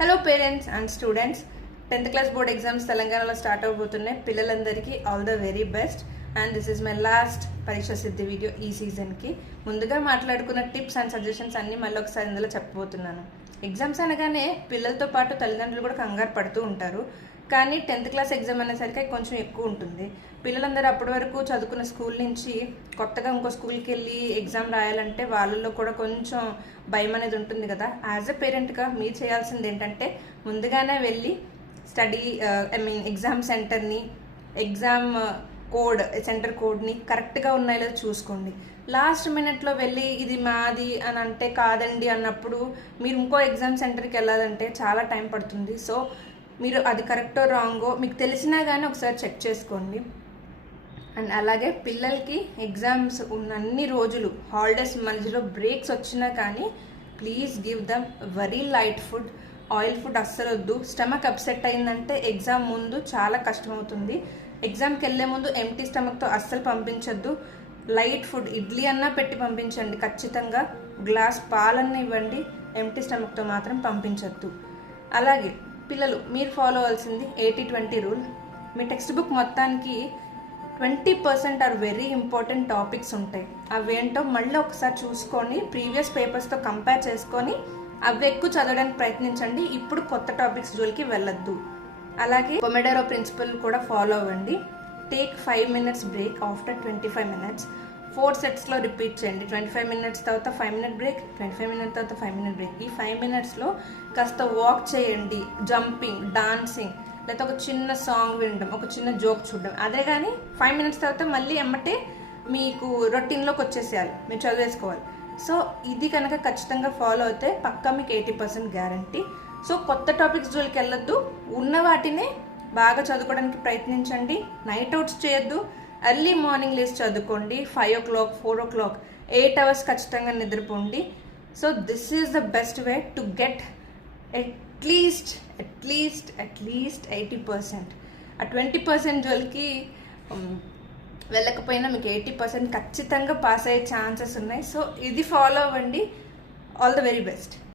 Hello parents and students, 10th class board exams తెలంగాణలో start అవబోతున్నాయి. పిల్లలందరికీ all the very best. And this is my last పరీక్ష సిద్ధి video ఈ సీజన్కి. ముందుగా మాట్లాడుకున్న టిప్స్ అండ్ సజెషన్స్ అన్నీ మళ్ళీ ఒకసారి ఇందులో చెప్పబోతున్నాను. ఎగ్జామ్స్ అనగానే పిల్లలతో పాటు తల్లిదండ్రులు కూడా కంగారు పడుతూ ఉంటారు. కానీ 10th క్లాస్ ఎగ్జామ్ అనేసరికి కొంచెం ఎక్కువ ఉంటుంది. పిల్లలందరూ అప్పటి వరకు చదువుకున్న స్కూల్ నుంచి కొత్తగా ఇంకో స్కూల్కి వెళ్ళి ఎగ్జామ్ రాయాలంటే వాళ్ళల్లో కూడా కొంచెం భయం అనేది ఉంటుంది కదా. యాజ్ ఎ పేరెంట్గా మీరు చేయాల్సింది ఏంటంటే ముందుగానే వెళ్ళి ఎగ్జామ్ సెంటర్ని, ఎగ్జామ్ సెంటర్ కోడ్ని కరెక్ట్గా ఉన్నాయో లేదో చూసుకోండి. లాస్ట్ మినిట్లో వెళ్ళి ఇది మాది అని అంటే కాదండి అన్నప్పుడు మీరు ఇంకో ఎగ్జామ్ సెంటర్కి వెళ్ళాలంటే చాలా టైం పడుతుంది. సో మీరు అది కరెక్టో రాంగో మీకు తెలిసినా కానీ ఒకసారి చెక్ చేసుకోండి. అండ్ అలాగే పిల్లలకి ఎగ్జామ్స్ ఉన్నన్ని రోజులు హాలిడేస్ మధ్యలో బ్రేక్స్ వచ్చినా కానీ please give them very light food. Oil food అస్సలు వద్దు. స్టమక్ అప్సెట్ అయిందంటే ఎగ్జామ్ ముందు చాలా కష్టమవుతుంది. ఎగ్జామ్కి వెళ్ళే ముందు ఎంటీ స్టమక్తో అస్సలు పంపించొద్దు. లైట్ ఫుడ్, ఇడ్లీ అన్నా పెట్టి పంపించండి ఖచ్చితంగా. గ్లాస్ పాలన్నా ఇవ్వండి, ఎంటీ స్టమక్తో మాత్రం పంపించొద్దు. అలాగే పిల్లలు మీరు ఫాలో అవ్వాల్సింది 80-20 రూల్. మీ టెక్స్ట్ బుక్ మొత్తానికి 20% ఆర్ వెరీ ఇంపార్టెంట్ టాపిక్స్ ఉంటాయి. అవేంటో మళ్ళీ ఒకసారి చూసుకొని ప్రీవియస్ పేపర్స్తో కంపేర్ చేసుకొని అవి ఎక్కువ చదవడానికి ప్రయత్నించండి. ఇప్పుడు కొత్త టాపిక్స్ జోలికి వెళ్ళొద్దు. అలాగే పొమెడోరో ప్రిన్సిపల్ కూడా ఫాలో అవ్వండి. Take 5 minutes break after 25 minutes. 4 setsలో రిపీట్ చేయండి. 25 minutes తర్వాత 5 minute బ్రేక్, 25 minutes తర్వాత 5 minute బ్రేక్. ఈ 5 minutesలో కాస్త వాక్ చేయండి, జంపింగ్, డాన్సింగ్, లేకపోతే ఒక చిన్న సాంగ్ వినడం, ఒక చిన్న జోక్ చూడడం. అదే కానీ 5 minutes తర్వాత మళ్ళీ ఎమ్మటే మీకు రొటీన్లోకి వచ్చేసేయాలి, మీరు చదివేసుకోవాలి. సో ఇది కనుక ఖచ్చితంగా ఫాలో అయితే పక్కా మీకు 80% గ్యారంటీ. సో కొత్త టాపిక్స్ జోలికి వెళ్ళొద్దు. ఉన్న వాటినే బాగా చదువుకోవడానికి ప్రయత్నించండి. నైట్ అవుట్స్ చేయొద్దు. ఎర్లీ మార్నింగ్ లేసి చదువుకోండి. 5 o'clock, 4 o'clock, 8 hours ఖచ్చితంగా నిద్రపోండి. So this is the best way to get at least 80%. ఆ 20% జోలికి వెళ్ళకపోయినా మీకు 80% ఖచ్చితంగా పాస్ అయ్యే ఛాన్సెస్ ఉన్నాయి. సో ఇది ఫాలో అవ్వండి. All the very best.